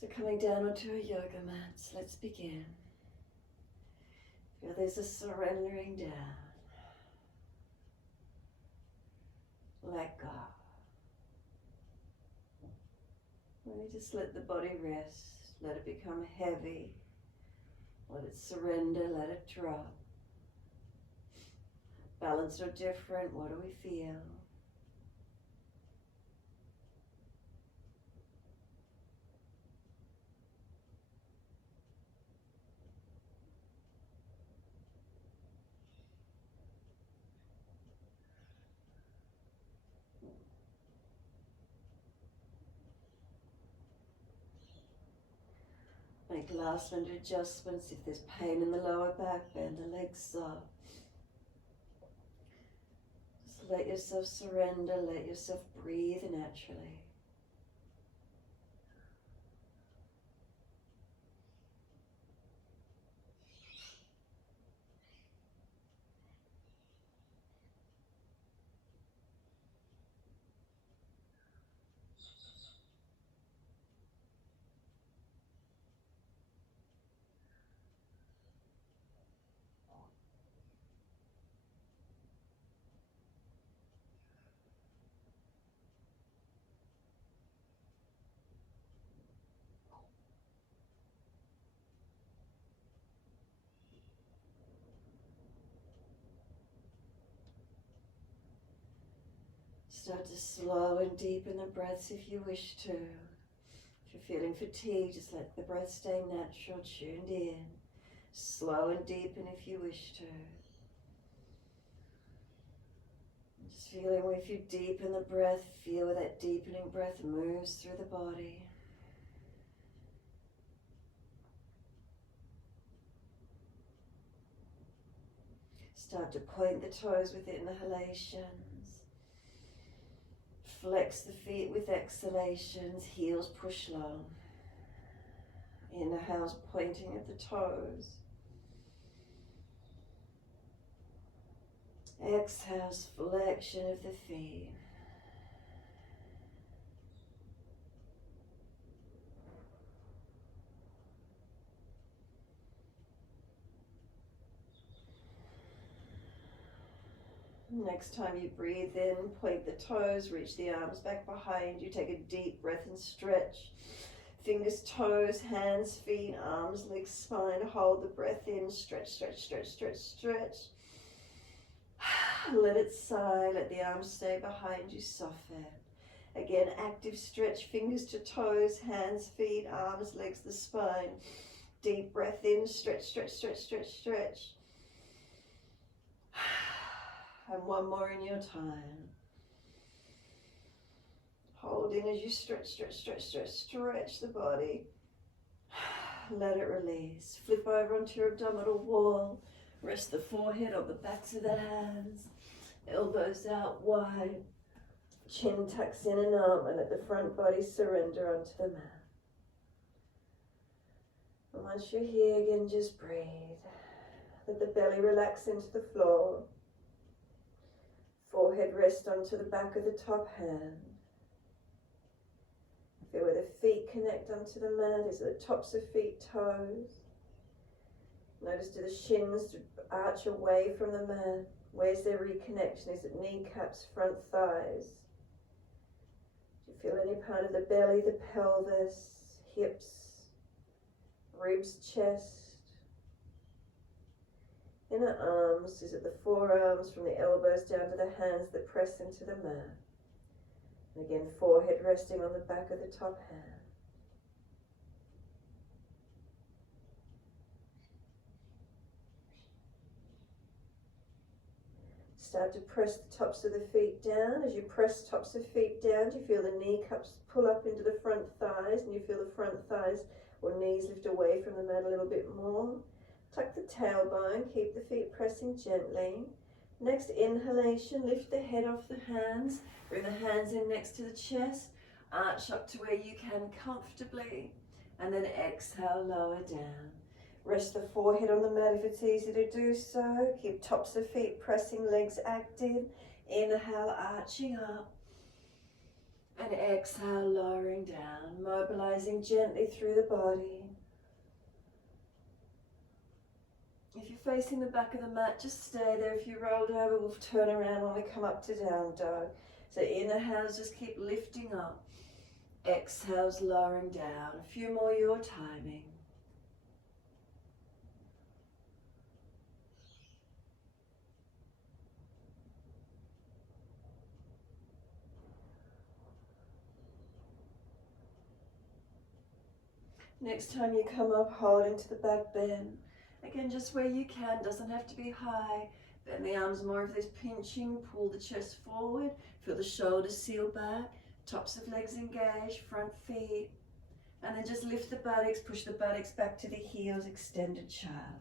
So coming down onto our yoga mats, let's begin. Feel there's a surrendering down. Let go. Really just let the body rest. Let it become heavy. Let it surrender. Let it drop. Balanced or different, what do we feel? Make last minute adjustments. If there's pain in the lower back, bend the legs soft. Just let yourself surrender, let yourself breathe naturally. Start to slow and deepen the breaths if you wish to. If you're feeling fatigued, just let the breath stay natural, tuned in. Slow and deepen if you wish to. Just feeling if you deepen the breath, feel where that deepening breath moves through the body. Start to point the toes with inhalations. Flex the feet with exhalations, heels push low. Inhales, pointing at the toes. Exhales, flexion of the feet. Next time you breathe in, point the toes, reach the arms back behind you, take a deep breath and stretch. Fingers, toes, hands, feet, arms, legs, spine, hold the breath in, stretch, stretch, stretch, stretch, stretch. Let it sigh, let the arms stay behind you, soften. Again, active stretch, fingers to toes, hands, feet, arms, legs, the spine. Deep breath in, stretch, stretch, stretch, stretch, stretch. And one more in your time. Hold in as you stretch, stretch, stretch, stretch, stretch the body. Let it release. Flip over onto your abdominal wall. Rest the forehead on the backs of the hands. Elbows out wide. Chin tucks in and up, and let the front body surrender onto the mat. And once you're here again, just breathe. Let the belly relax into the floor. Forehead rest onto the back of the top hand. Feel where the feet connect onto the mat. Is it the tops of feet, toes? Notice do the shins arch away from the mat? Where's their reconnection? Is it kneecaps, front thighs? Do you feel any part of the belly, the pelvis, hips, ribs, chest? Inner arms, is it the forearms from the elbows down to the hands that press into the mat? And again, forehead resting on the back of the top hand. Start to press the tops of the feet down. As you press tops of feet down, do you feel the kneecaps pull up into the front thighs, and you feel the front thighs or knees lift away from the mat a little bit more? Tuck the tailbone, keep the feet pressing gently. Next inhalation, lift the head off the hands, bring the hands in next to the chest, arch up to where you can comfortably, and then exhale, lower down. Rest the forehead on the mat if it's easy to do so. Keep tops of feet pressing, legs active. Inhale, arching up. And exhale, lowering down, mobilizing gently through the body. If you're facing the back of the mat, just stay there. If you rolled over, we'll turn around when we come up to down dog. So inhales, just keep lifting up. Exhales, lowering down. A few more your timing. Next time you come up, hold into the back bend. Again, just where you can, doesn't have to be high. Bend the arms more if there's pinching, pull the chest forward, feel the shoulders seal back, tops of legs engaged, front feet. And then just lift the buttocks, push the buttocks back to the heels, extended child.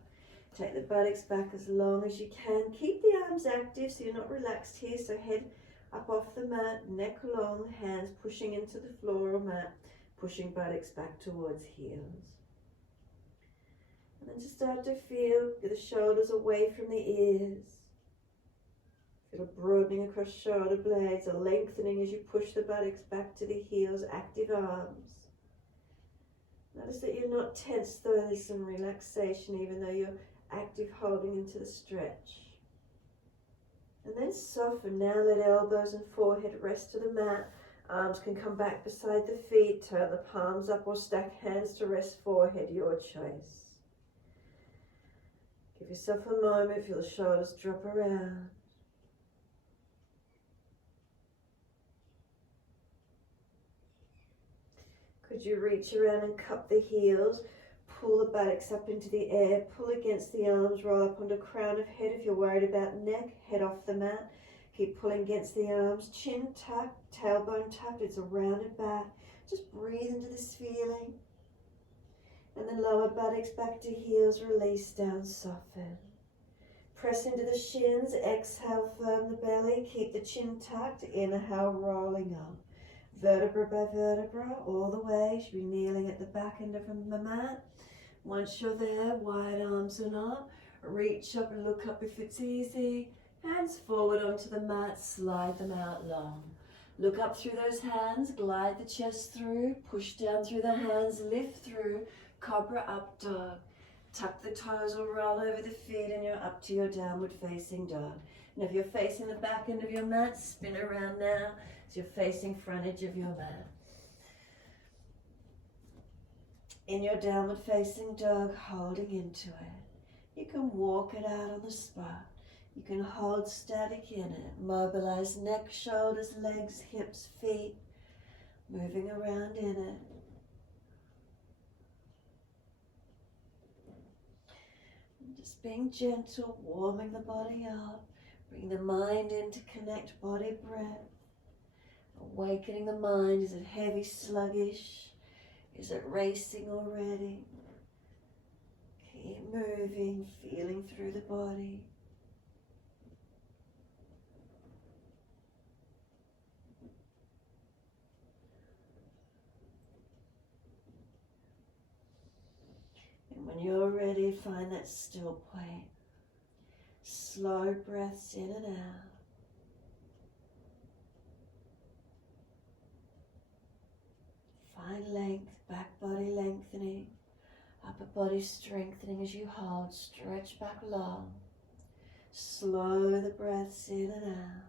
Take the buttocks back as long as you can. Keep the arms active so you're not relaxed here, so head up off the mat, neck long, hands pushing into the floor or mat. Pushing buttocks back towards heels. And then just start to feel the shoulders away from the ears. Feel a broadening across shoulder blades, a lengthening as you push the buttocks back to the heels, active arms. Notice that you're not tense though, there's some relaxation even though you're active holding into the stretch. And then soften, now let elbows and forehead rest to the mat. Arms can come back beside the feet, turn the palms up or stack hands to rest forehead, your choice. Give yourself a moment, feel the shoulders drop around. Could you reach around and cup the heels, pull the buttocks up into the air, pull against the arms, roll up onto crown of head. If you're worried about neck, head off the mat. Keep pulling against the arms, chin tucked, tailbone tucked, it's a rounded back. Just breathe into this feeling. And then lower buttocks back to heels, release down, soften. Press into the shins, exhale, firm the belly, keep the chin tucked, inhale, rolling up. Vertebra by vertebra, all the way, should be kneeling at the back end of the mat. Once you're there, wide arms and up, reach up and look up if it's easy. Hands forward onto the mat, slide them out long. Look up through those hands, glide the chest through, push down through the hands, lift through, cobra up dog. Tuck the toes or roll over the feet and you're up to your downward facing dog. And if you're facing the back end of your mat, spin around now as you're facing front edge of your mat. In your downward facing dog, holding into it. You can walk it out on the spot. You can hold static in it. Mobilize neck, shoulders, legs, hips, feet. Moving around in it. And just being gentle, warming the body up. Bring the mind in to connect body breath. Awakening the mind. Is it heavy, sluggish? Is it racing already? Keep moving, feeling through the body. And when you're ready, find that still point. Slow breaths in and out. Find length, back body lengthening, upper body strengthening as you hold. Stretch back long. Slow the breaths in and out.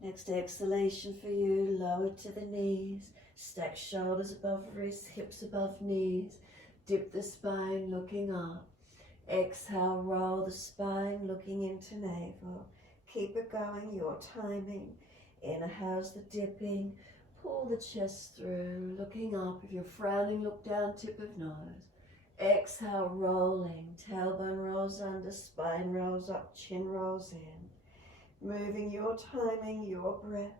Next exhalation for you, lower to the knees. Stack shoulders above wrists, hips above knees. Dip the spine, looking up. Exhale, roll the spine, looking into navel. Keep it going, your timing. Inhale's the dipping. Pull the chest through, looking up. If you're frowning, look down, tip of nose. Exhale, rolling. Tailbone rolls under, spine rolls up, chin rolls in. Moving your timing, your breaths.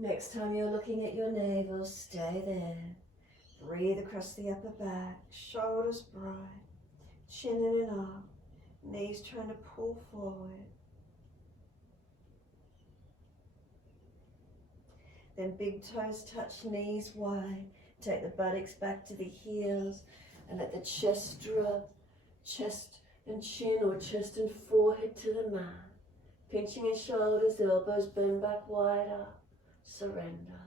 Next time you're looking at your navel, stay there. Breathe across the upper back, shoulders bright, chin in and up, knees trying to pull forward. Then big toes touch knees wide. Take the buttocks back to the heels and let the chest drop, chest and chin or chest and forehead to the mat. Pinching your shoulders, elbows bend back wider. Surrender.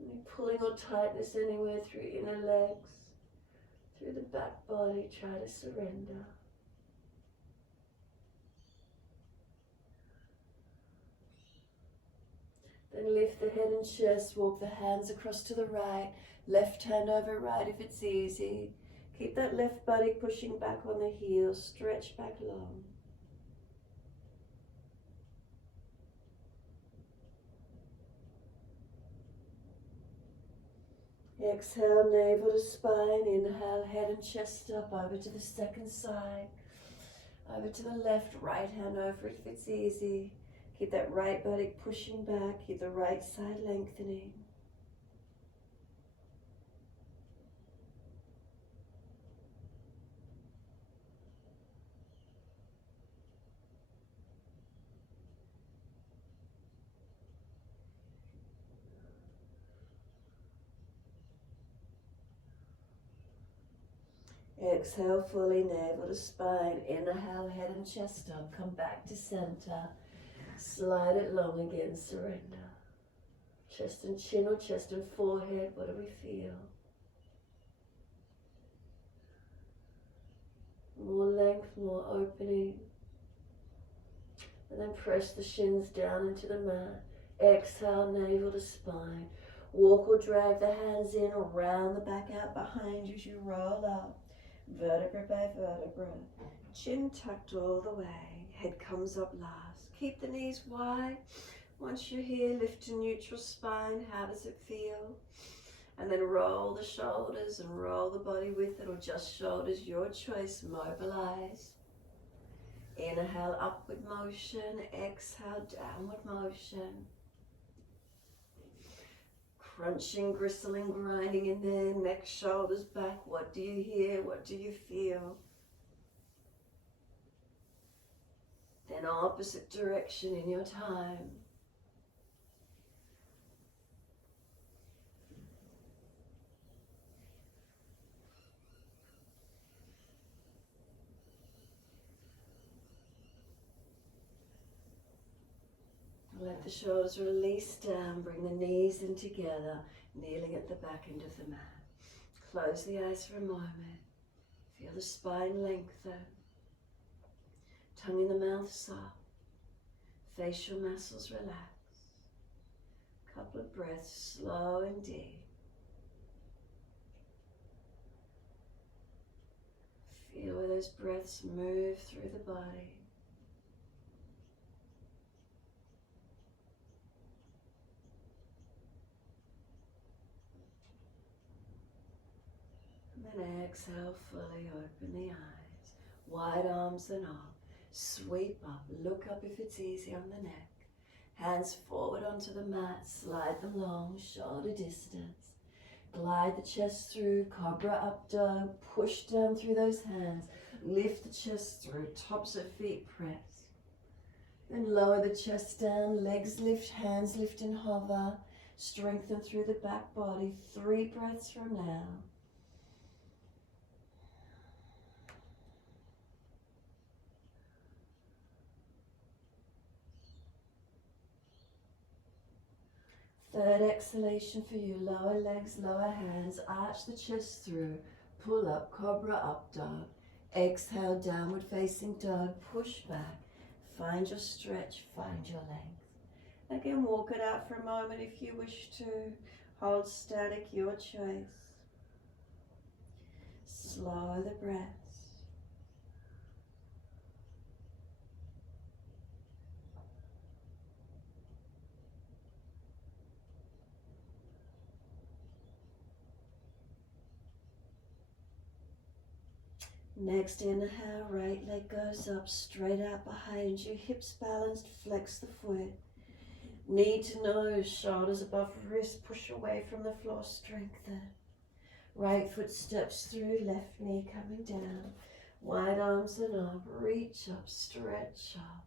Any pulling or tightness anywhere through inner legs, through the back body, try to surrender. Then lift the head and chest, walk the hands across to the right, left hand over right if it's easy. Keep that left buttock pushing back on the heels, stretch back long. Exhale, navel to spine, inhale, head and chest up, over to the second side, over to the left, right hand over it if it's easy. Keep that right buttock pushing back, keep the right side lengthening. Exhale fully, navel to spine, inhale, head and chest up, come back to center. Slide it long again, surrender. Chest and chin or chest and forehead, what do we feel? More length, more opening. And then press the shins down into the mat. Exhale, navel to spine. Walk or drag the hands in or round the back out behind you as you roll up. Vertebra by vertebra. Chin tucked all the way. Head comes up last. Keep the knees wide. Once you're here, lift to neutral spine. How does it feel? And then roll the shoulders and roll the body with it, or just shoulders, your choice. Mobilize. Inhale, upward motion. Exhale, downward motion. Crunching, gristling, grinding in there. Neck, shoulders back. What do you hear? What do you feel? Then opposite direction in your time. Let the shoulders release down, bring the knees in together, kneeling at the back end of the mat. Close the eyes for a moment. Feel the spine lengthen. Tongue in the mouth soft. Facial muscles relax. Couple of breaths, slow and deep. Feel where those breaths move through the body. And then exhale, fully open the eyes. Wide arms and up. Sweep up, look up if it's easy on the neck. Hands forward onto the mat, slide them long, shoulder distance. Glide the chest through, cobra up dog, push down through those hands. Lift the chest through, tops of feet press. Then lower the chest down, legs lift, hands lift and hover. Strengthen through the back body. 3 breaths from now. Third exhalation for you, lower legs, lower hands, arch the chest through, pull up, cobra up dog. Exhale, downward facing dog, push back, find your stretch, find your length. Again, walk it out for a moment if you wish to. Hold static, your choice. Slow the breaths. Next inhale, right leg goes up, straight out behind you, hips balanced, flex the foot. Knee to nose, shoulders above wrist, push away from the floor, strengthen. Right foot steps through, left knee coming down. Wide arms and up, reach up, stretch up.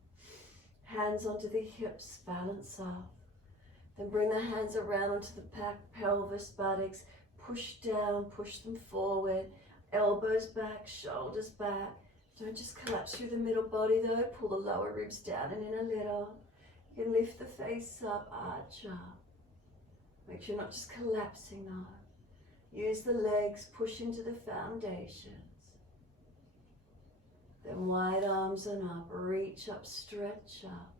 Hands onto the hips, balance off. Then bring the hands around onto the back, pelvis, buttocks. Push down, push them forward. Elbows back, shoulders back. Don't just collapse through the middle body though. Pull the lower ribs down and in a little. You can lift the face up, arch up. Make sure you're not just collapsing now. Use the legs, push into the foundations. Then wide arms and up, reach up, stretch up.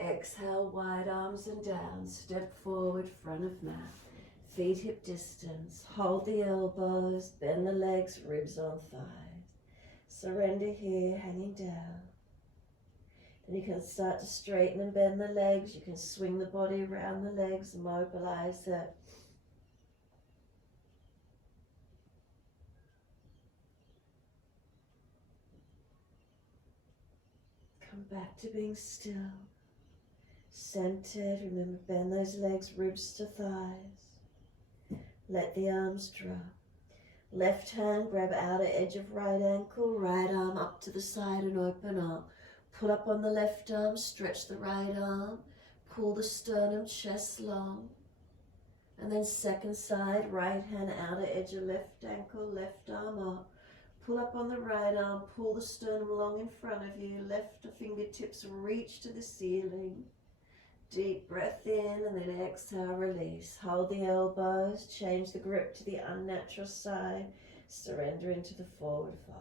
Exhale, wide arms and down, step forward, front of mat. Feet hip distance, hold the elbows, bend the legs, ribs on thighs. Surrender here, hanging down. Then you can start to straighten and bend the legs. You can swing the body around the legs, mobilize it. Come back to being still. Centered, remember bend those legs, ribs to thighs. Let the arms drop. Left hand, grab outer edge of right ankle, right arm up to the side and open up. Pull up on the left arm, stretch the right arm, pull the sternum, chest long. And then second side, right hand, outer edge of left ankle, left arm up. Pull up on the right arm, pull the sternum long in front of you, left fingertips reach to the ceiling. Deep breath in and then exhale, release. Hold the elbows, change the grip to the unnatural side, surrender into the forward fold.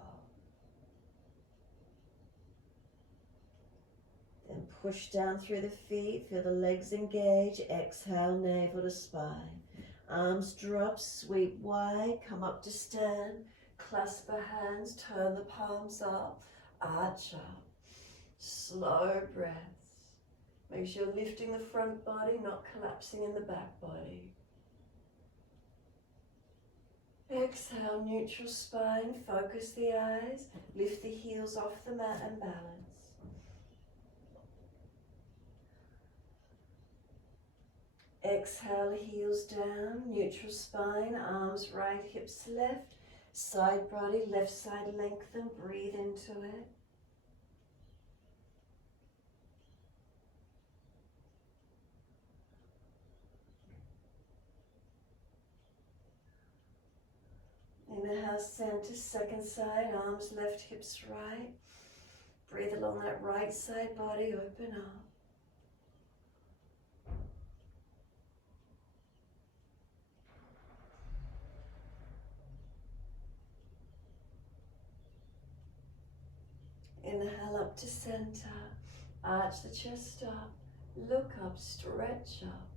Then push down through the feet, feel the legs engage, exhale, navel to spine. Arms drop, sweep wide, come up to stand, clasp the hands, turn the palms up, arch up. Slow breaths. Make sure you're lifting the front body, not collapsing in the back body. Exhale, neutral spine, focus the eyes, lift the heels off the mat and balance. Exhale, heels down, neutral spine, arms right, hips left, side body, left side lengthen, breathe into it. Inhale, center, second side, arms left, hips right. Breathe along that right side body, open up. Inhale up to center, arch the chest up, look up, stretch up.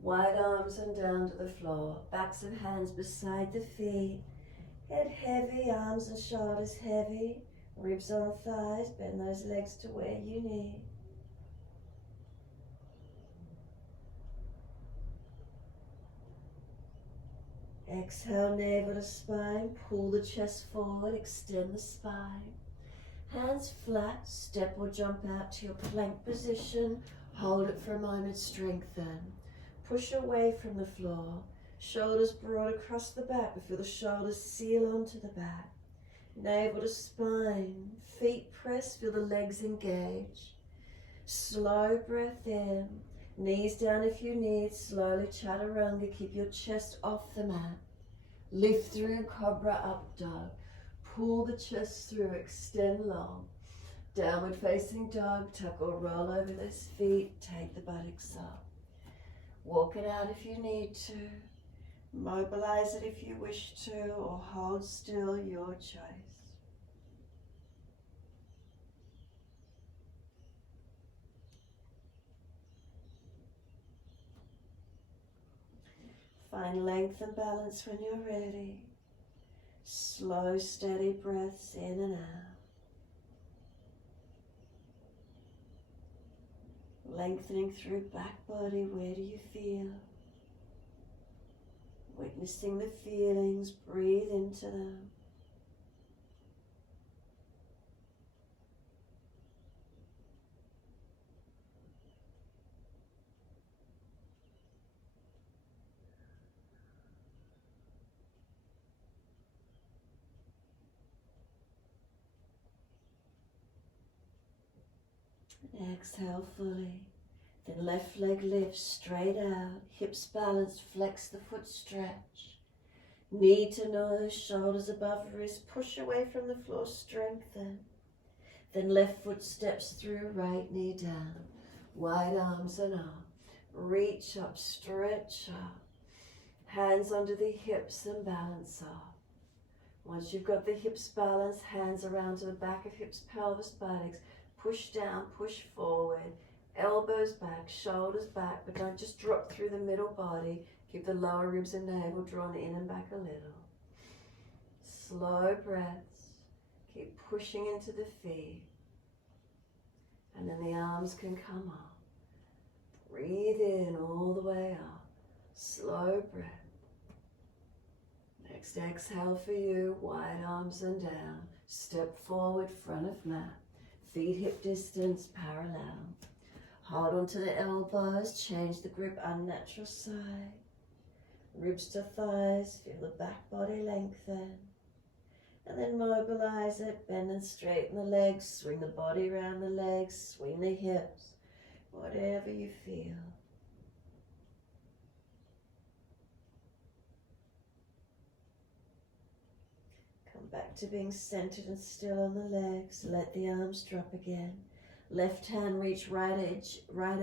Wide arms and down to the floor, backs of hands beside the feet. Head heavy, arms and shoulders heavy, ribs on thighs, bend those legs to where you need. Exhale, navel to spine, pull the chest forward, extend the spine. Hands flat, step or jump out to your plank position, hold it for a moment, strengthen. Push away from the floor. Shoulders broad across the back, but feel the shoulders seal onto the back. Navel to spine, feet press, feel the legs engage. Slow breath in, knees down if you need, slowly chaturanga, keep your chest off the mat. Lift through cobra up dog. Pull the chest through, extend long. Downward facing dog, tuck or roll over those feet, take the buttocks up. Walk it out if you need to. Mobilize it if you wish to, or hold still, your choice. Find length and balance when you're ready. Slow, steady breaths in and out. Lengthening through back body, where do you feel? Witnessing the feelings, breathe into them. Exhale fully. Then left leg lifts straight out. Hips balanced, flex the foot, stretch. Knee to nose, shoulders above wrist. Push away from the floor, strengthen. Then left foot steps through, right knee down. Wide arms and up. Reach up, stretch up. Hands under the hips and balance up. Once you've got the hips balanced, hands around to the back of hips, pelvis, buttocks. Push down, push forward. Elbows back, shoulders back, but don't just drop through the middle body. Keep the lower ribs and navel drawn in and back a little. Slow breaths. Keep pushing into the feet. And then the arms can come up. Breathe in all the way up. Slow breath. Next exhale for you, wide arms and down. Step forward, front of mat. Feet hip distance, parallel. Hold onto the elbows, change the grip, unnatural side. Ribs to thighs, feel the back body lengthen. And then mobilize it, bend and straighten the legs, swing the body around the legs, swing the hips, whatever you feel. Come back to being centered and still on the legs. Let the arms drop again. Left hand reach right edge, right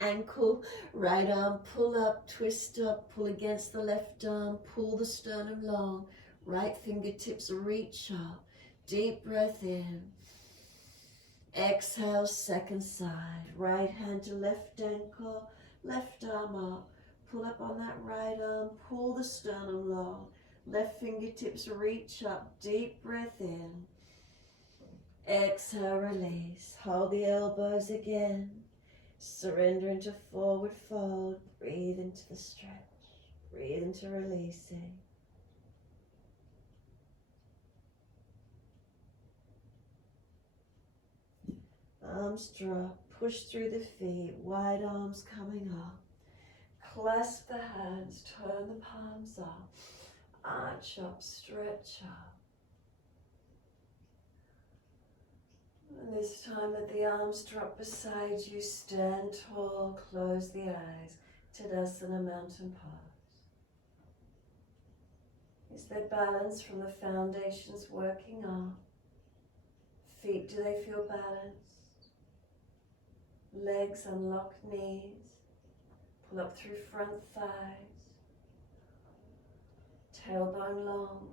ankle, right arm pull up, twist up, pull against the left arm, pull the sternum long, right fingertips reach up, deep breath in. Exhale, second side, right hand to left ankle, left arm up, pull up on that right arm, pull the sternum long, left fingertips reach up, deep breath in. Exhale, release. Hold the elbows again. Surrender into forward fold. Breathe into the stretch. Breathe into releasing. Arms drop. Push through the feet. Wide arms coming up. Clasp the hands. Turn the palms up. Arch up. Stretch up. And this time let the arms drop beside you, stand tall, close the eyes, Tadasana, mountain pose. Is there balance from the foundations working up? Feet, do they feel balanced? Legs, unlock knees, pull up through front thighs, tailbone long.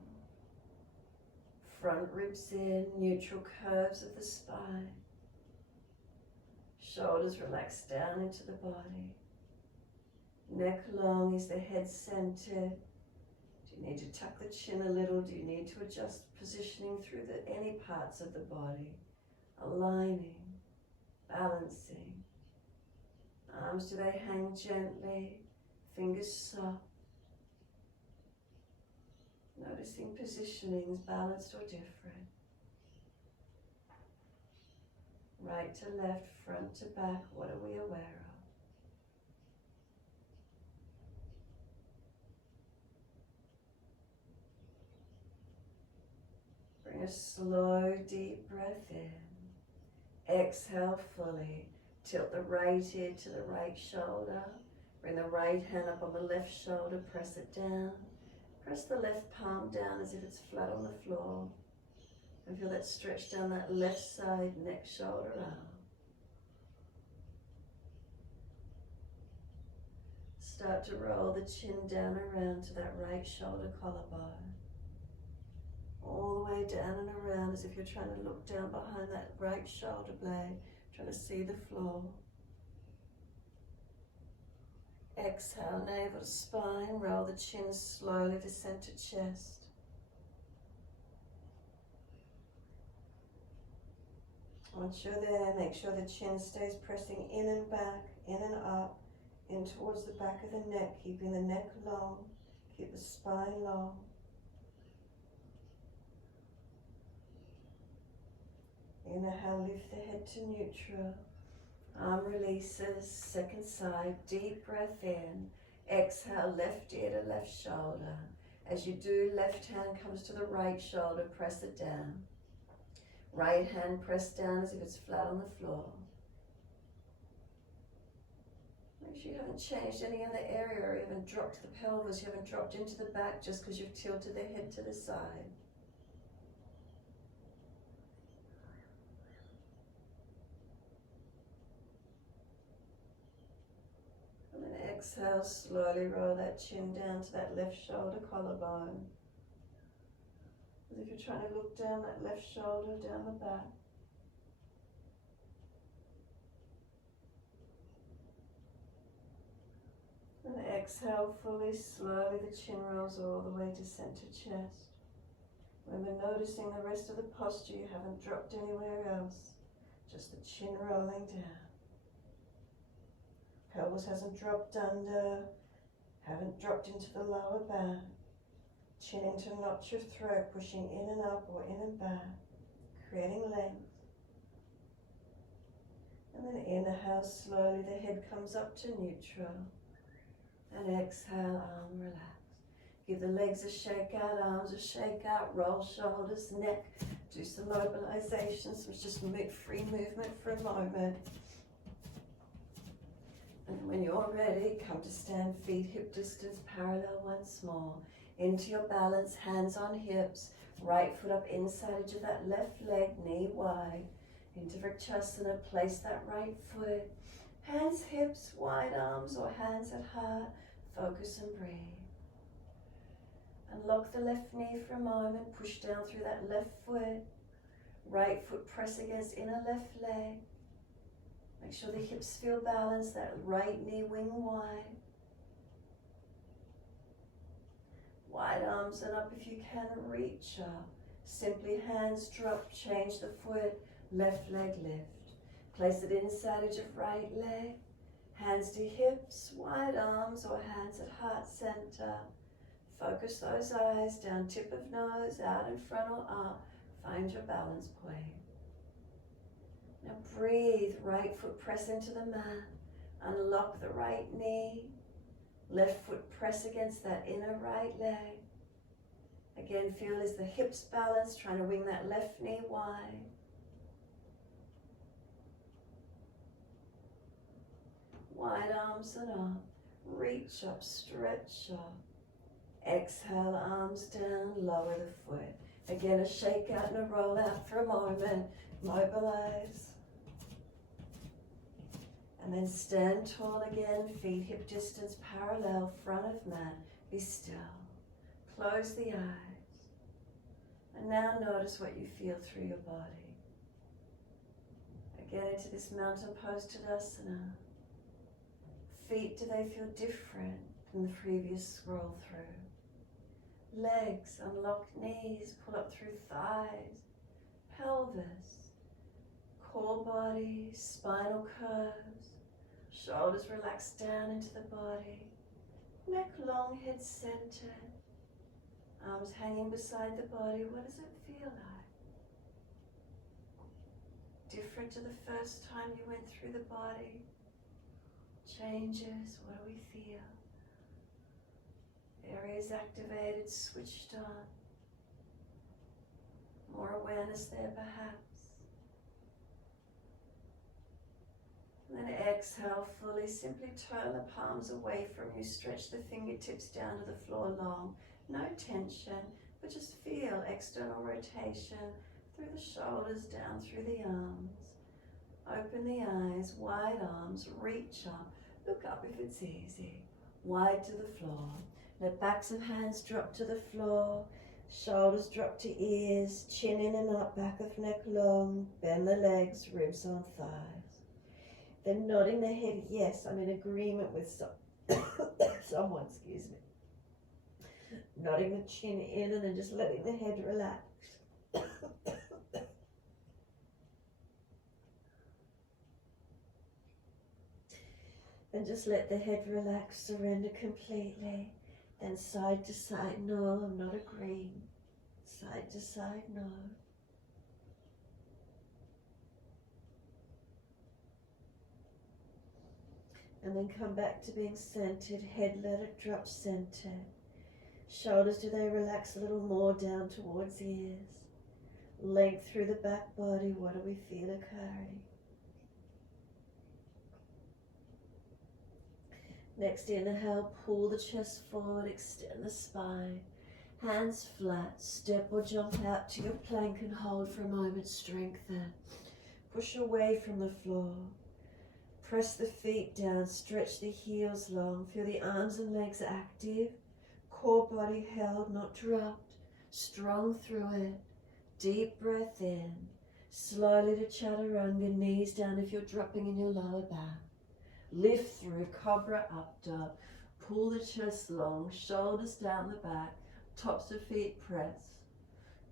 Front ribs in, neutral curves of the spine. Shoulders relax down into the body. Neck long, is the head centered? Do you need to tuck the chin a little? Do you need to adjust positioning through any parts of the body? Aligning, balancing. Arms, do they hang gently? Fingers soft. Noticing positionings, balanced or different. Right to left, front to back, what are we aware of? Bring a slow, deep breath in. Exhale fully. Tilt the right ear to the right shoulder. Bring the right hand up on the left shoulder, press it down. Press the left palm down as if it's flat on the floor. And feel that stretch down that left side, neck, shoulder, arm. Start to roll the chin down around to that right shoulder collarbone. All the way down and around as if you're trying to look down behind that right shoulder blade, trying to see the floor. Exhale, navel to spine, roll the chin slowly to center chest. Once you're there, make sure the chin stays pressing in and back, in and up, in towards the back of the neck, keeping the neck long, keep the spine long. Inhale, lift the head to neutral. Arm releases, second side, deep breath in. Exhale, left ear to left shoulder. As you do, left hand comes to the right shoulder, press it down. Right hand pressed down as if it's flat on the floor. Make sure you haven't changed any other area, or you haven't dropped the pelvis, you haven't dropped into the back just because you've tilted the head to the side. And then exhale, slowly roll that chin down to that left shoulder collarbone. As if you're trying to look down that left shoulder, down the back. And exhale fully, slowly the chin rolls all the way to center chest. Remember, noticing the rest of the posture, you haven't dropped anywhere else. Just the chin rolling down. Pelvis hasn't dropped under, haven't dropped into the lower back. Chin into notch of throat, pushing in and up or in and back, creating length. And then inhale slowly, the head comes up to neutral. And exhale, arm relax. Give the legs a shake out, arms a shake out, roll shoulders, neck. Do some mobilization, some just free movement for a moment. And when you're ready, come to stand, feet hip distance parallel once more. Into your balance, hands on hips, right foot up inside edge of that left leg, knee wide. Into Vrikshasana, place that right foot. Hands, hips, wide arms or hands at heart. Focus and breathe. And lock the left knee for a moment. Push down through that left foot. Right foot press against inner left leg. Make sure the hips feel balanced. That right knee wing wide. Wide arms and up if you can. Reach up. Simply hands drop. Change the foot. Left leg lift. Place it inside edge of right leg. Hands to hips, wide arms or hands at heart center. Focus those eyes down tip of nose, out in front or up. Find your balance point. Now breathe, right foot press into the mat. Unlock the right knee. Left foot press against that inner right leg. Again, feel as the hips balance, trying to wing that left knee wide. Wide arms and up, reach up, stretch up. Exhale, arms down, lower the foot. Again, a shake out and a roll out for a moment. Mobilize. And then stand tall again, feet hip distance parallel, front of mat. Be still. Close the eyes. And now notice what you feel through your body. Again, into this mountain pose Tadasana. Feet, do they feel different from the previous scroll through? Legs, unlock knees, pull up through thighs, pelvis, core body, spinal curves, shoulders relax down into the body, neck long, head centered, arms hanging beside the body. What does it feel like? Different to the first time you went through the body? Changes, what do we feel? Areas activated, switched on. More awareness there perhaps. And then exhale fully, simply turn the palms away from you, stretch the fingertips down to the floor long. No tension, but just feel external rotation through the shoulders, down through the arms. Open the eyes, wide arms, reach up. Look up if it's easy. Wide to the floor. Let backs of hands drop to the floor. Shoulders drop to ears. Chin in and up, back of neck long. Bend the legs, ribs on thighs. Then nodding the head, yes, I'm in agreement with someone, excuse me. Nodding the chin in and then just letting the head relax. And just let the head relax, surrender completely. Then side to side, no, I'm not agreeing. Side to side, no. And then come back to being centered. Head, let it drop centered. Shoulders, do they relax a little more down towards the ears? Length through the back body, what do we feel occurring? Next inhale, pull the chest forward, extend the spine. Hands flat, step or jump out to your plank and hold for a moment, strengthen. Push away from the floor. Press the feet down, stretch the heels long, feel the arms and legs active. Core body held, not dropped, strong through it. Deep breath in. Slowly to chaturanga, knees down if you're dropping in your lower back. Lift through, cobra up dog. Pull the chest long, shoulders down the back, tops of feet press.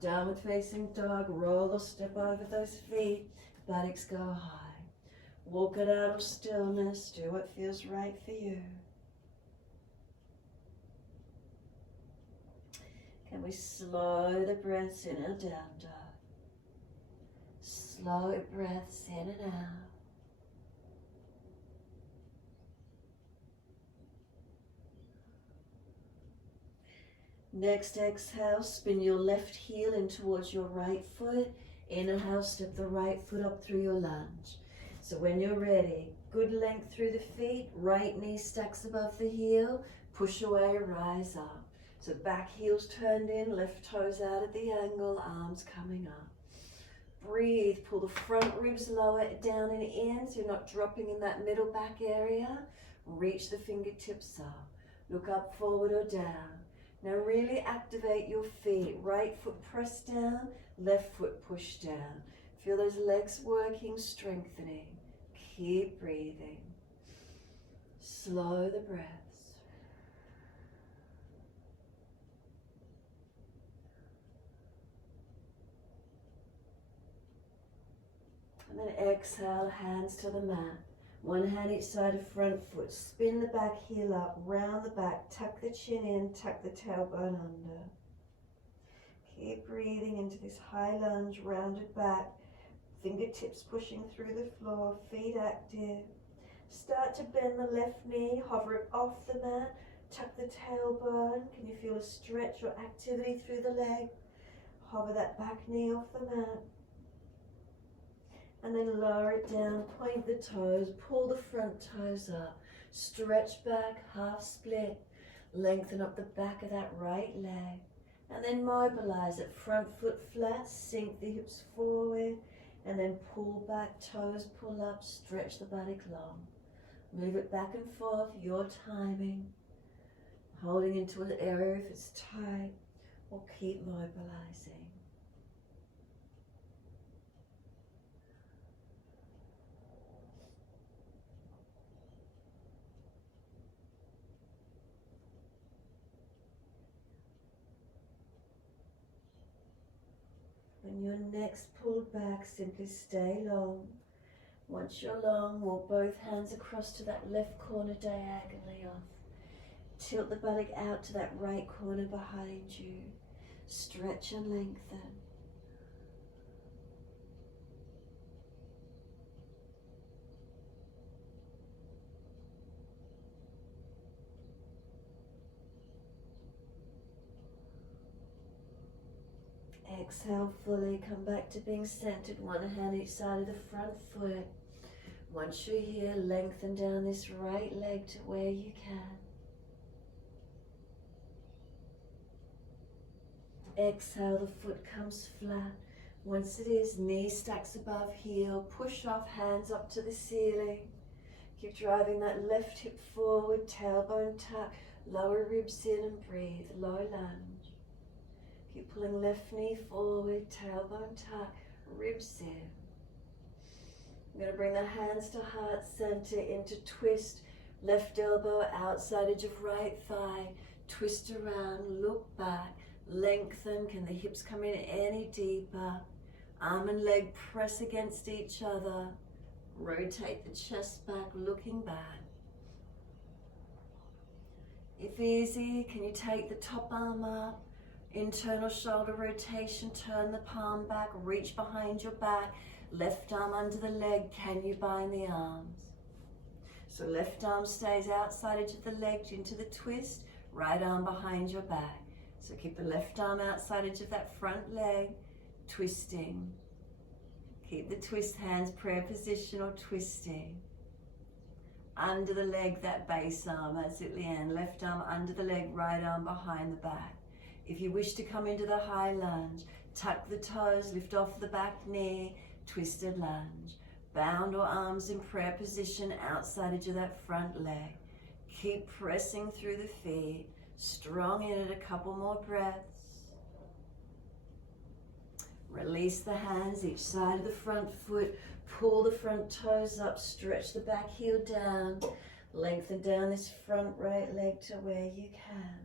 Downward facing dog, roll or step over those feet, buttocks go high. Walk it out of stillness, do what feels right for you. Can we slow the breaths in and down, dog? Slow breaths in and out. Next exhale, spin your left heel in towards your right foot. Inhale, step the right foot up through your lunge. So when you're ready, good length through the feet, right knee stacks above the heel, push away, rise up. So back heel's turned in, left toes out at the angle, arms coming up. Breathe, pull the front ribs lower down and in, so you're not dropping in that middle back area. Reach the fingertips up. Look up, forward or down. Now really activate your feet. Right foot press down, left foot push down. Feel those legs working, strengthening. Keep breathing. Slow the breaths. And then exhale, hands to the mat. One hand each side of front foot. Spin the back heel up, round the back, tuck the chin in, tuck the tailbone under. Keep breathing into this high lunge, rounded back. Fingertips pushing through the floor, feet active. Start to bend the left knee, hover it off the mat, tuck the tailbone. Can you feel a stretch or activity through the leg? Hover that back knee off the mat. And then lower it down, point the toes, pull the front toes up, stretch back, half split, lengthen up the back of that right leg. And then mobilize it, front foot flat, sink the hips forward, and then pull back, toes pull up, stretch the buttock long. Move it back and forth, your timing. Holding into an area if it's tight, or keep mobilizing. When you're next pulled back, simply stay long. Once you're long, walk both hands across to that left corner diagonally off. Tilt the buttock out to that right corner behind you. Stretch and lengthen. Exhale fully, come back to being centered, one hand each side of the front foot. Once you're here, lengthen down this right leg to where you can. Exhale, the foot comes flat. Once it is, knee stacks above heel, push off, hands up to the ceiling. Keep driving that left hip forward, tailbone tuck, lower ribs in and breathe, low lunge. Keep pulling left knee forward, tailbone tuck, ribs in. I'm going to bring the hands to heart center into twist, left elbow outside edge of right thigh, twist around, look back, lengthen. Can the hips come in any deeper? Arm and leg press against each other. Rotate the chest back, looking back. If easy, can you take the top arm up? Internal shoulder rotation, turn the palm back, reach behind your back, left arm under the leg, can you bind the arms? So left arm stays outside edge of the leg into the twist, right arm behind your back. So keep the left arm outside edge of that front leg, twisting. Keep the twist hands, prayer position or twisting. under the leg, that base arm. That's it, Leanne. Left arm under the leg, right arm behind the back. If you wish to come into the high lunge, tuck the toes, lift off the back knee, twisted lunge. Bound or arms in prayer position outside edge of that front leg. Keep pressing through the feet. Strong in it, a couple more breaths. Release the hands each side of the front foot. Pull the front toes up, stretch the back heel down. Lengthen down this front right leg to where you can.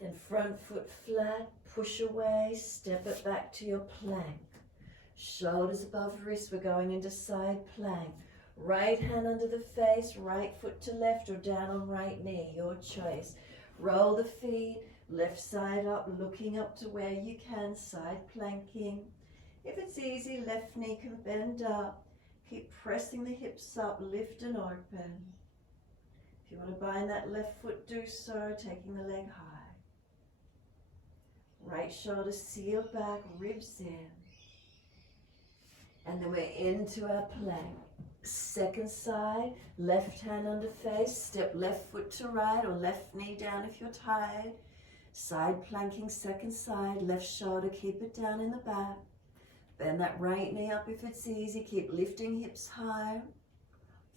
Then front foot flat, push away, step it back to your plank. Shoulders above wrist, we're going into side plank. Right hand under the face, right foot to left or down on right knee, your choice. Roll the feet, left side up, looking up to where you can, side planking. If it's easy, left knee can bend up. Keep pressing the hips up, lift and open. If you want to bind that left foot, do so, taking the leg high. Right shoulder seal back, ribs in. And then we're into our plank. Second side, left hand under face, step left foot to right or left knee down if you're tired. Side planking, second side, left shoulder, keep it down in the back. Bend that right knee up if it's easy, keep lifting hips high.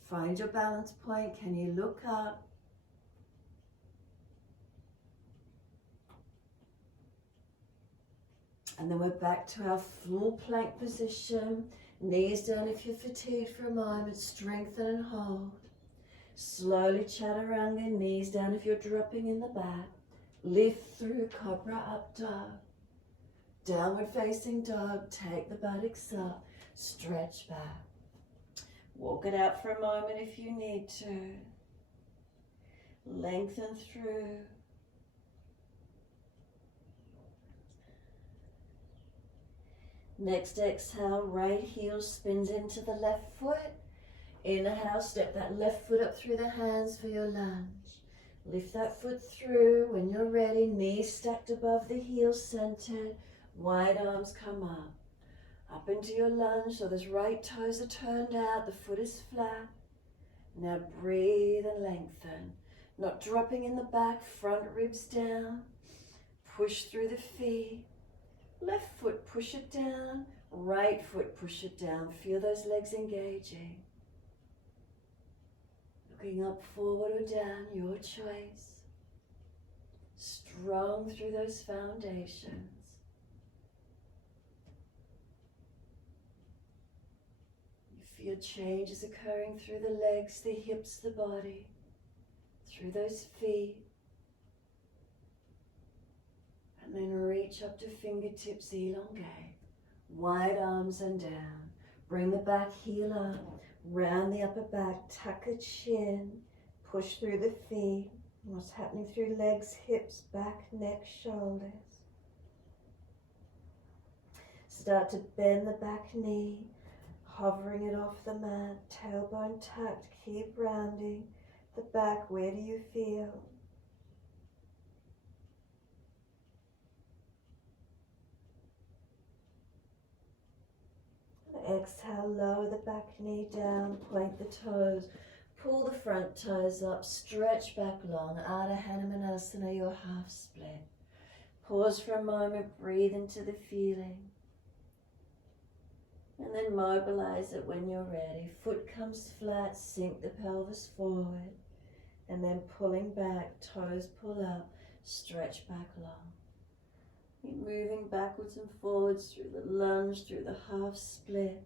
Find your balance point, can you look up? And then we're back to our full plank position. Knees down if you're fatigued for a moment. Strengthen and hold. Slowly chaturanga. Knees down if you're dropping in the back. Lift through cobra up dog. Downward facing dog. Take the buttocks up. Stretch back. Walk it out for a moment if you need to. Lengthen through. Next exhale, right heel spins into the left foot. Inhale, step that left foot up through the hands for your lunge. Lift that foot through. When you're ready, knees stacked above the heels, centered. Wide arms come up. Up into your lunge, so those right toes are turned out, the foot is flat. Now breathe and lengthen. Not dropping in the back, front ribs down. Push through the feet. Left foot, push it down. Right foot, push it down. Feel those legs engaging. Looking up, forward or down, your choice. Strong through those foundations. You feel changes occurring through the legs, the hips, the body, through those feet. And then reach up to fingertips, elongate. Wide arms and down. Bring the back heel up. Round the upper back. Tuck a chin. Push through the feet. What's happening through legs, hips, back, neck, shoulders. Start to bend the back knee. Hovering it off the mat. Tailbone tucked. Keep rounding. The back, where do you feel? Exhale, lower the back knee down, point the toes, pull the front toes up, stretch back long, Ardha Hanumanasana, your half split. Pause for a moment, breathe into the feeling. And then mobilize it when you're ready. Foot comes flat, sink the pelvis forward. And then pulling back, toes pull up, stretch back long. Keep moving backwards and forwards through the lunge, through the half split,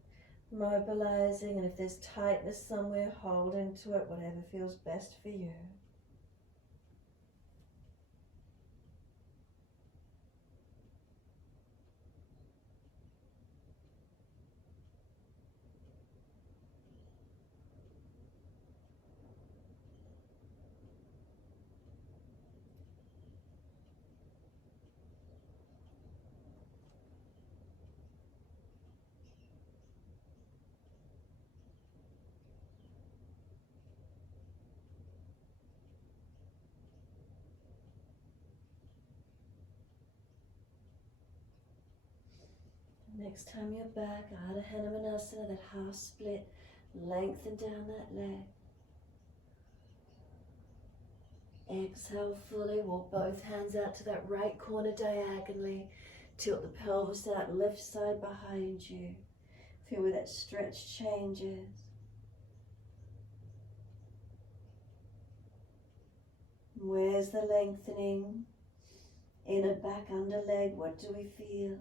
mobilizing, and if there's tightness somewhere, hold into it, whatever feels best for you. Next time you're back, Ardha Hanumanasana, that half split, Lengthen down that leg. Exhale fully, walk both hands out to that right corner diagonally. Tilt the pelvis out, left side behind you. Feel where that stretch changes. Where's the lengthening? Inner back, under leg, what do we feel?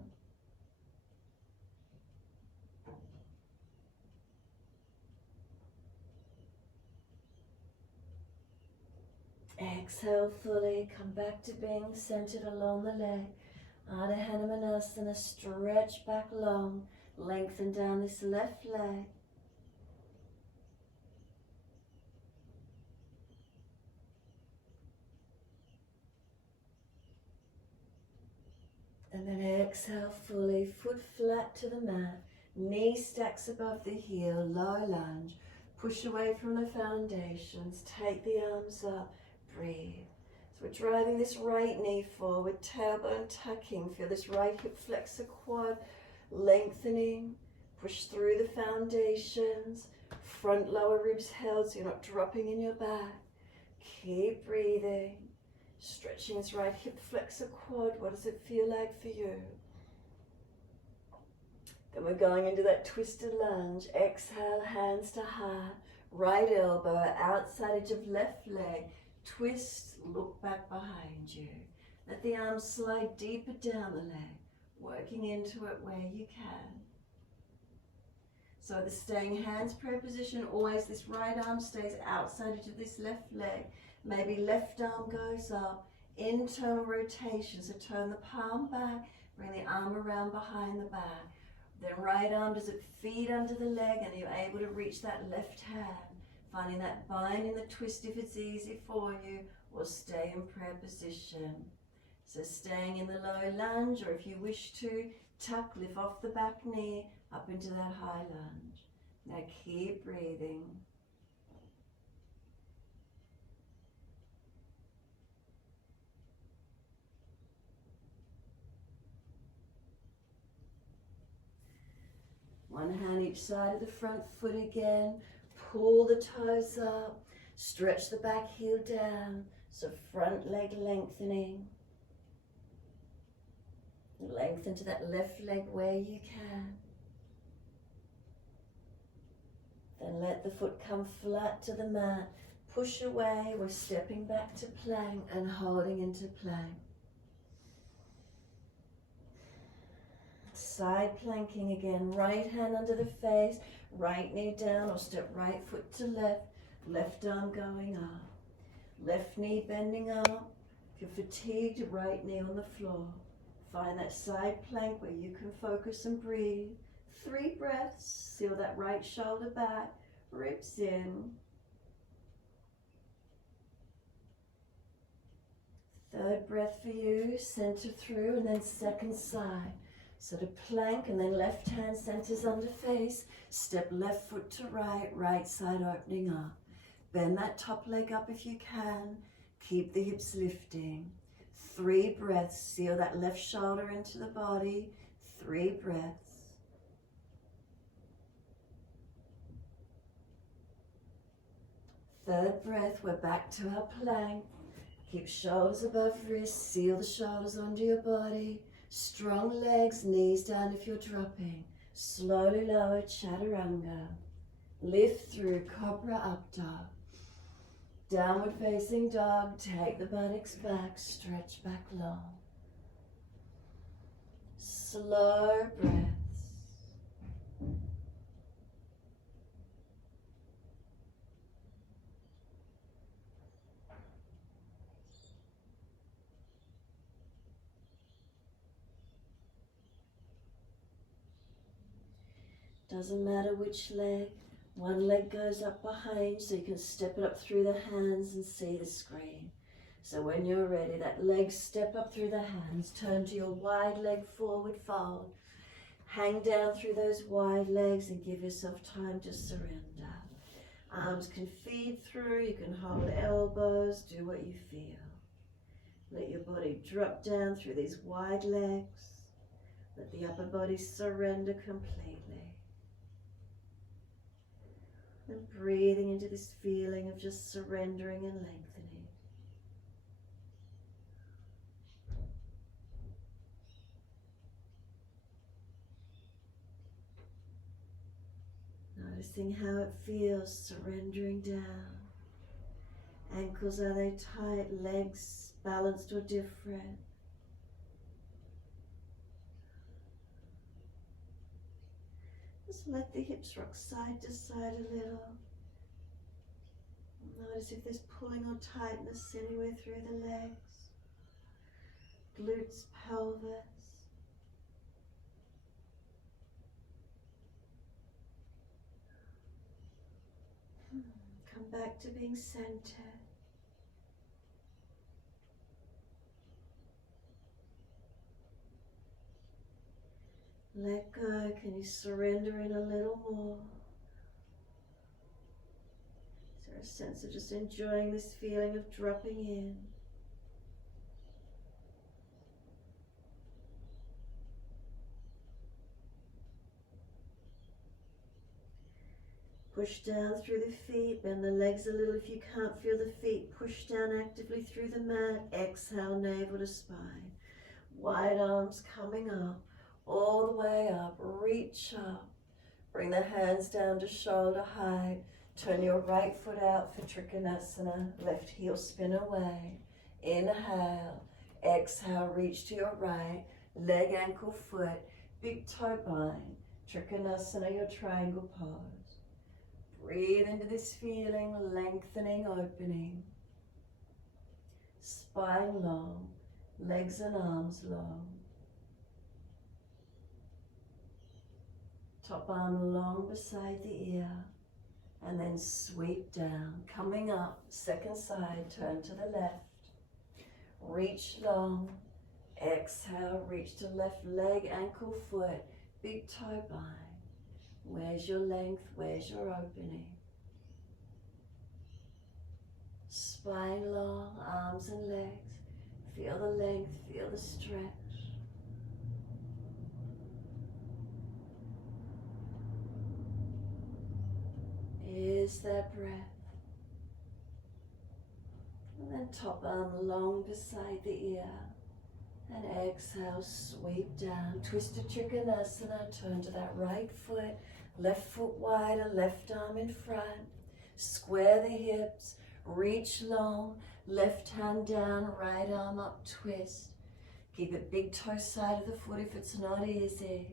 Exhale fully, come back to being centered along the leg. Ardha Hanumanasana, stretch back long, lengthen down this left leg. And then exhale fully, foot flat to the mat, knee stacks above the heel, low lunge. Push away from the foundations, take the arms up, breathe. So we're driving this right knee forward, tailbone tucking. Feel this right hip flexor quad lengthening. Push through the foundations, front lower ribs held so you're not dropping in your back. Keep breathing. Stretching this right hip flexor quad. What does it feel like for you? Then we're going into that twisted lunge. Exhale, hands to heart. Right elbow, outside edge of left leg. Twist, look back behind you. Let the arms slide deeper down the leg. Working into it where you can. So the staying hands prayer position, always this right arm stays outside edge of this left leg. Maybe left arm goes up. Internal rotation, so turn the palm back, bring the arm around behind the back. Then right arm, does it feed under the leg and you're able to reach that left hand. Finding that bind in the twist if it's easy for you, or stay in prayer position. So staying in the low lunge, or if you wish to, tuck, lift off the back knee, up into that high lunge. Now keep breathing. One hand each side of the front foot again. Pull the toes up. Stretch the back heel down. So front leg lengthening. Lengthen to that left leg where you can. Then let the foot come flat to the mat. Push away. We're stepping back to plank and holding into plank. Side planking again, right hand under the face, right knee down or step right foot to left, left arm going up, left knee bending up. If you're fatigued, right knee on the floor. Find that side plank where you can focus and breathe. 3 breaths, seal that right shoulder back, ribs in. 3rd breath for you, center through and then 2nd side. So to plank and then left hand centers under face, step left foot to right, right side opening up. Bend that top leg up if you can, keep the hips lifting. 3 breaths, seal that left shoulder into the body, 3 breaths. Third breath, we're back to our plank. Keep shoulders above wrists, seal the shoulders onto your body. Strong legs, knees down if you're dropping. Slowly lower, chaturanga. Lift through, cobra up dog. Downward facing dog, take the buttocks back, stretch back long. Slow breaths. Doesn't matter which leg. One leg goes up behind so you can step it up through the hands and see the screen. So when you're ready, that leg step up through the hands, turn to your wide leg forward fold. Hang down through those wide legs and give yourself time to surrender. Arms can feed through, you can hold elbows, do what you feel. Let your body drop down through these wide legs. Let the upper body surrender completely. And breathing into this feeling of just surrendering and lengthening. Noticing how it feels surrendering down. Ankles, are they tight? Legs balanced or different? Just let the hips rock side to side a little. Notice if there's pulling or tightness anywhere through the legs, glutes, pelvis. Come back to being centered. Let go. Can you surrender in a little more? Is there a sense of just enjoying this feeling of dropping in? Push down through the feet, bend the legs a little if you can't feel the feet. Push down actively through the mat. Exhale, navel to spine. Wide arms coming up, all the way up. Reach up. Bring the hands down to shoulder height. Turn your right foot out for Trikonasana. Left heel spin away. Inhale. Exhale, reach to your right. Leg, ankle, foot. Big toe bind. Trikonasana, your triangle pose. Breathe into this feeling, lengthening, opening. Spine long, legs and arms long. Top arm long beside the ear. And then sweep down. Coming up, second side, turn to the left. Reach long. Exhale, reach to left leg, ankle, foot. Big toe bind. Where's your length? Where's your opening? Spine long, arms and legs. Feel the length, feel the stretch. Is there breath? And then top arm long beside the ear. And exhale, sweep down. Twisted Trikonasana, turn to that right foot. Left foot wider, left arm in front. Square the hips, reach long. Left hand down, right arm up, twist. Keep it big toe side of the foot if it's not easy.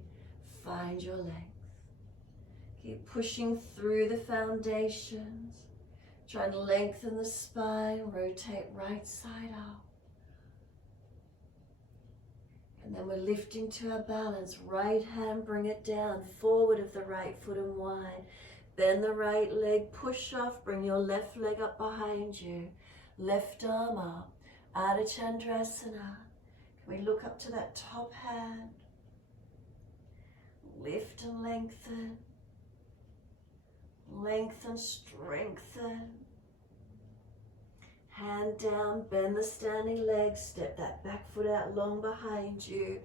Find your length. Keep pushing through the foundations. Try and lengthen the spine, rotate right side up. And then we're lifting to our balance. Right hand, bring it down, forward of the right foot and wide. Bend the right leg, push off, bring your left leg up behind you. Left arm up, Ardha Chandrasana. Can we look up to that top hand? Lift and lengthen. Lengthen, strengthen. Hand down, bend the standing leg, step that back foot out long behind you.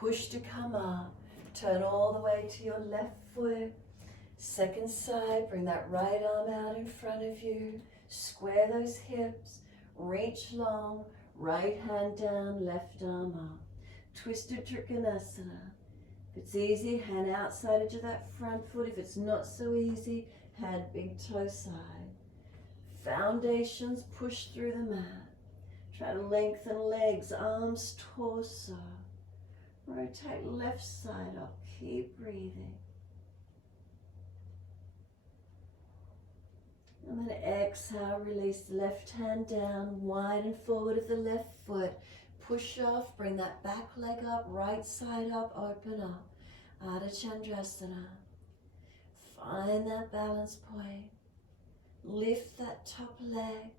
Push to come up. Turn all the way to your left foot. Second side, bring that right arm out in front of you. Square those hips. Reach long. Right hand down, left arm up. Twisted Trikonasana. If it's easy, hand outside edge of that front foot. If it's not so easy, hand big toe side. Foundations, push through the mat. Try to lengthen legs, arms, torso. Rotate left side up. Keep breathing. And then exhale, release the left hand down, wide and forward of the left foot. Push off, bring that back leg up, right side up, open up. Ardha Chandrasana. Find that balance point. Lift that top leg.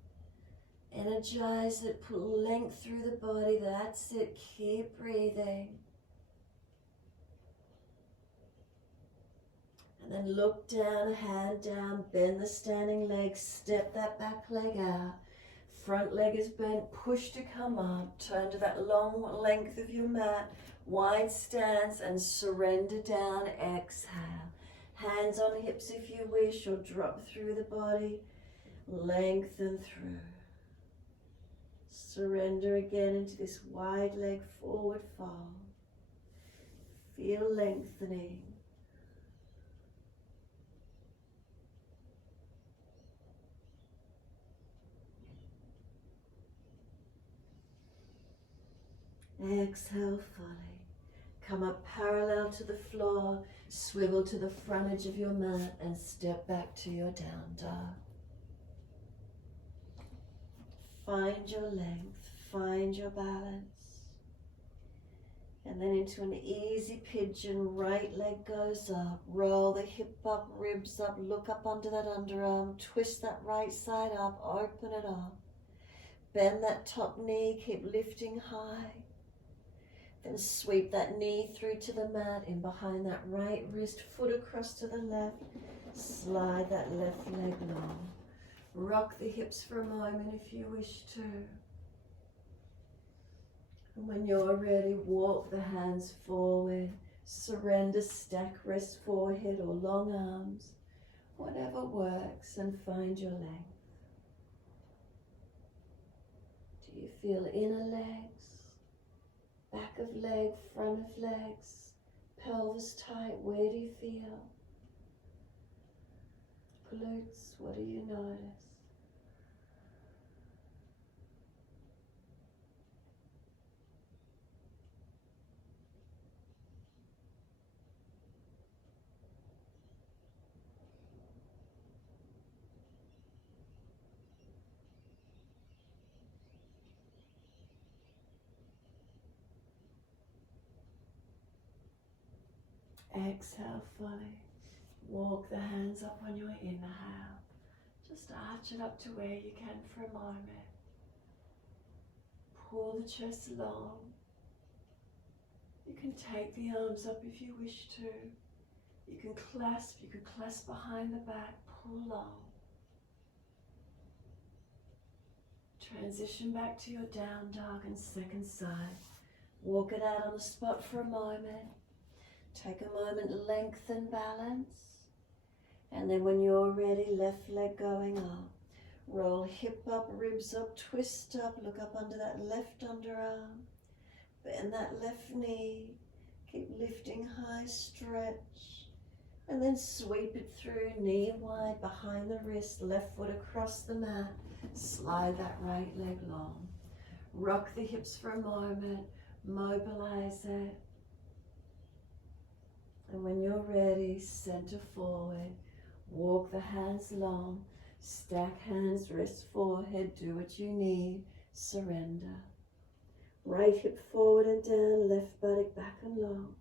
Energize it, put length through the body. That's it, keep breathing. And then look down, hand down, bend the standing leg, step that back leg out. Front leg is bent, push to come up. Turn to that long length of your mat, wide stance, and surrender down, exhale. Hands on hips if you wish, or drop through the body. Lengthen through. Surrender again into this wide leg forward fold. Feel lengthening. Exhale fully. Come up parallel to the floor. Swivel to the front edge of your mat and step back to your down dog. Find your length, find your balance. And then into an easy pigeon, right leg goes up. Roll the hip up, ribs up, look up under that underarm. Twist that right side up, open it up. Bend that top knee, keep lifting high. Then sweep that knee through to the mat, in behind that right wrist, foot across to the left. Slide that left leg long. Rock the hips for a moment if you wish to. And when you're ready, walk the hands forward. Surrender, stack, rest forehead or long arms. Whatever works, and find your length. Do you feel inner legs? Back of leg, front of legs, pelvis tight, where do you feel? Glutes, what do you notice? Exhale fully. Walk the hands up on your inhale. Just arch it up to where you can for a moment. Pull the chest long. You can take the arms up if you wish to. You can clasp behind the back, pull long. Transition back to your down dog and second side. Walk it out on the spot for a moment. Take a moment, lengthen, balance. And then when you're ready, left leg going up. Roll hip up, ribs up, twist up, look up under that left underarm. Bend that left knee. Keep lifting high, stretch. And then sweep it through, knee wide, behind the wrist, left foot across the mat. Slide that right leg long. Rock the hips for a moment, mobilize it. And when you're ready, center forward. Walk the hands long. Stack hands, wrist forehead. Do what you need. Surrender. Right hip forward and down. Left buttock back and long.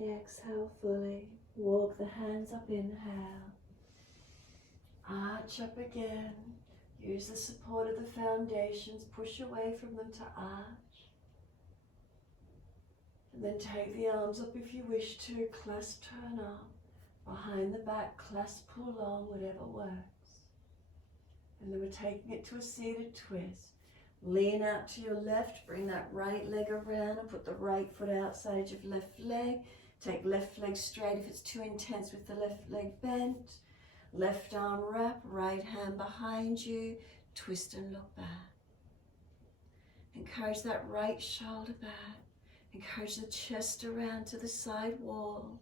Exhale fully. Walk the hands up, inhale. Arch up again. Use the support of the foundations. Push away from them to arch. And then take the arms up if you wish to. Clasp, turn up. Behind the back, clasp, pull long, whatever works. And then we're taking it to a seated twist. Lean out to your left. Bring that right leg around and put the right foot outside edge of left leg. Take left leg straight if it's too intense with the left leg bent. Left arm wrap, right hand behind you. Twist and look back. Encourage that right shoulder back. Encourage the chest around to the side wall.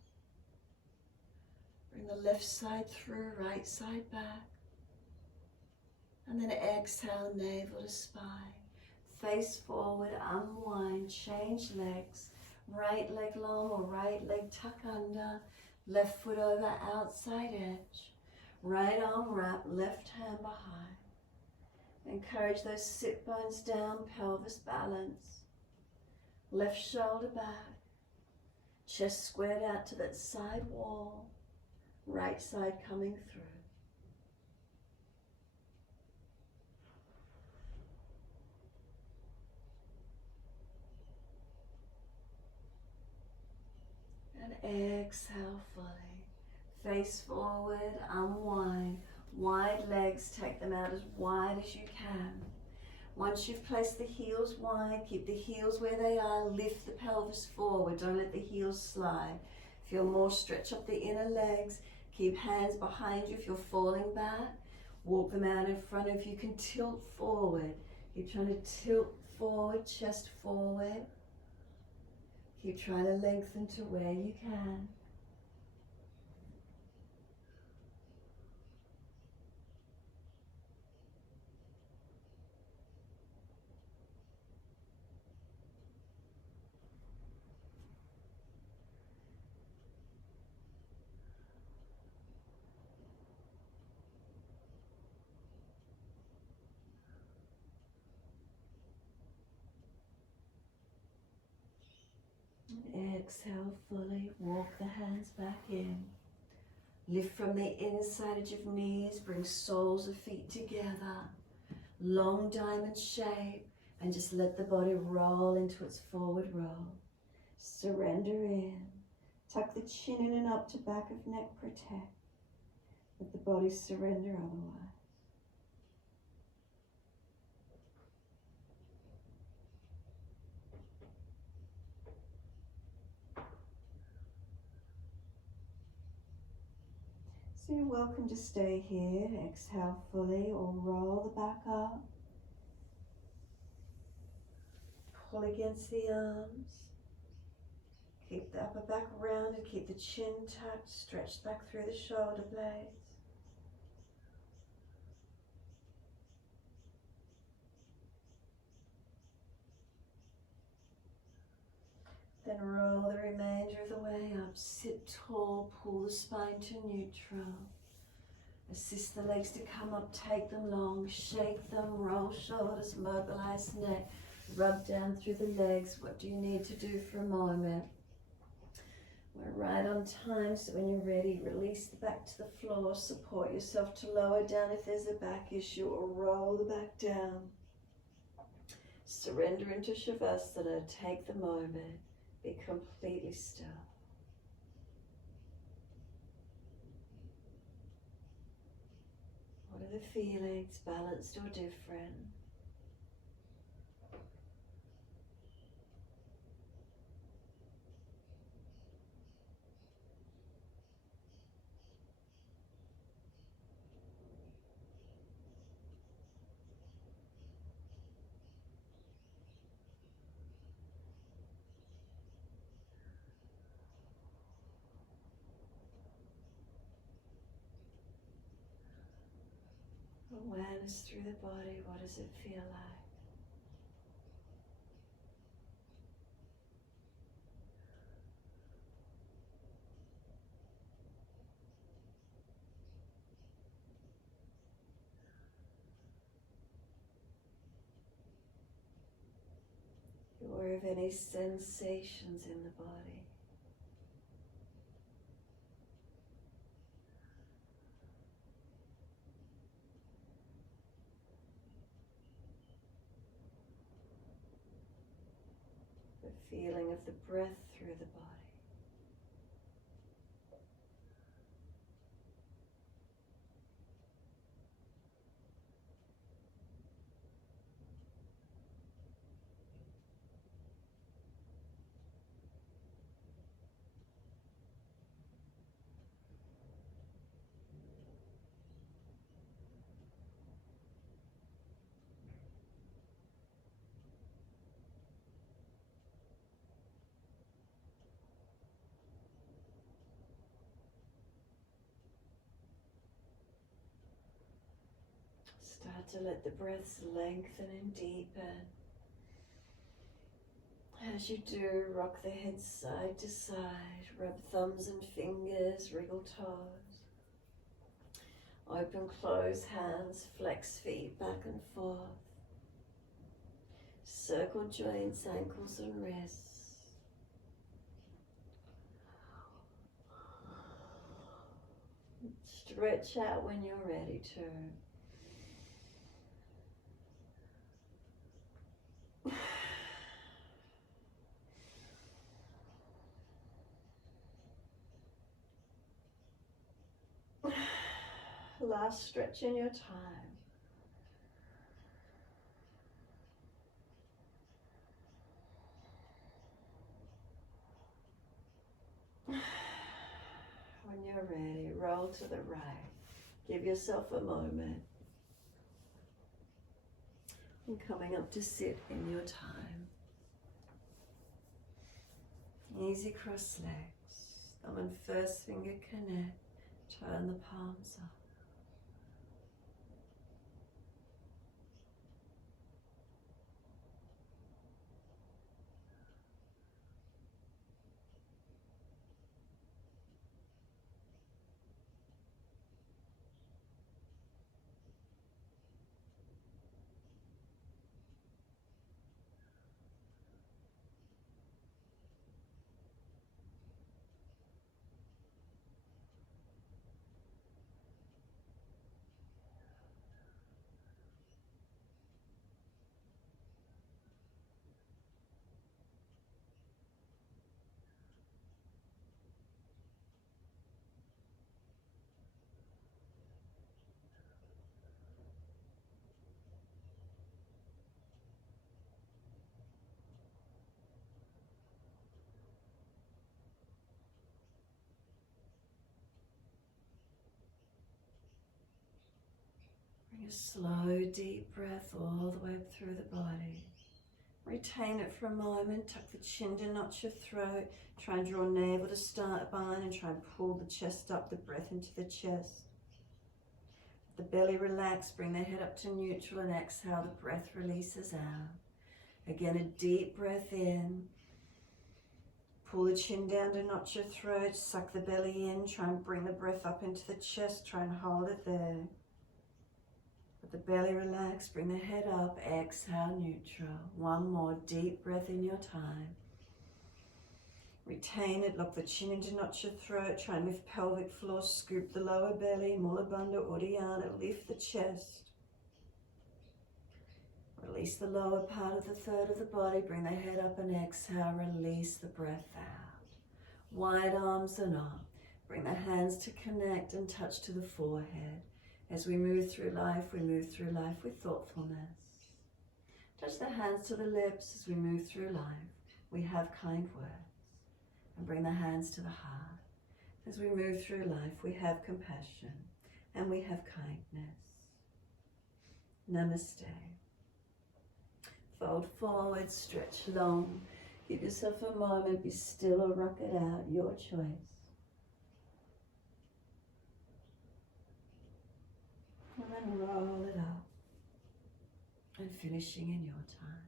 Bring the left side through, right side back. And then exhale, navel to spine. Face forward, unwind, change legs. Right leg long or right leg tuck under. Left foot over outside edge. Right arm wrap, left hand behind. Encourage those sit bones down, pelvis balance. Left shoulder back. Chest squared out to that side wall. Right side coming through. And exhale fully. Face forward, unwind. Wide legs, take them out as wide as you can. Once you've placed the heels wide, keep the heels where they are. Lift the pelvis forward. Don't let the heels slide. Feel more stretch up the inner legs. Keep hands behind you if you're falling back. Walk them out in front of you. Can tilt forward. Keep trying to tilt forward, chest forward. Keep trying to lengthen to where you can. Exhale fully, walk the hands back in. Lift from the inside edge of knees, bring soles of feet together. Long diamond shape, and just let the body roll into its forward roll. Surrender in. Tuck the chin in and up to back of neck, protect. Let the body surrender otherwise. So you're welcome to stay here. Exhale fully or roll the back up. Pull against the arms. Keep the upper back round and keep the chin tucked. Stretch back through the shoulder blades. Then roll the remainder of the way up. Sit tall, pull the spine to neutral. Assist the legs to come up, take them long, shake them, roll shoulders, mobilize neck, rub down through the legs. What do you need to do for a moment? We're right on time, so when you're ready, release the back to the floor, support yourself to lower down if there's a back issue, or roll the back down. Surrender into Shavasana, take the moment, be completely still. What are the feelings, balanced or different? Awareness through the body, what does it feel like? You're aware of any sensations in the body. The feeling of the breath through the body. Start to let the breaths lengthen and deepen. As you do, rock the head side to side, rub thumbs and fingers, wriggle toes. Open, close hands, flex feet back and forth. Circle joints, ankles and wrists. Stretch out when you're ready to. Last stretch in your time. When you're ready, roll to the right. Give yourself a moment. And coming up to sit in your time. Easy cross legs. Thumb and first finger connect. Turn the palms up. Bring a slow, deep breath all the way up through the body. Retain it for a moment. Tuck the chin to notch your throat. Try and draw navel to start spine and try and pull the chest up, the breath into the chest. The belly relax, bring the head up to neutral and exhale, the breath releases out. Again, a deep breath in. Pull the chin down to notch your throat, suck the belly in, try and bring the breath up into the chest, try and hold it there. Let the belly relax, bring the head up, exhale, neutral. One more deep breath in your time. Retain it, lock the chin into notch your throat, try and lift pelvic floor, scoop the lower belly, Mula Bandha Uddiyana, lift the chest. Release the lower part of the third of the body, bring the head up and exhale, release the breath out. Wide arms and up, bring the hands to connect and touch to the forehead. As we move through life with thoughtfulness. Touch the hands to the lips as we move through life. We have kind words. And bring the hands to the heart. As we move through life, we have compassion and we have kindness. Namaste. Fold forward, stretch long. Give yourself a moment, be still or rock it out, your choice. And then roll it up. And finishing in your time.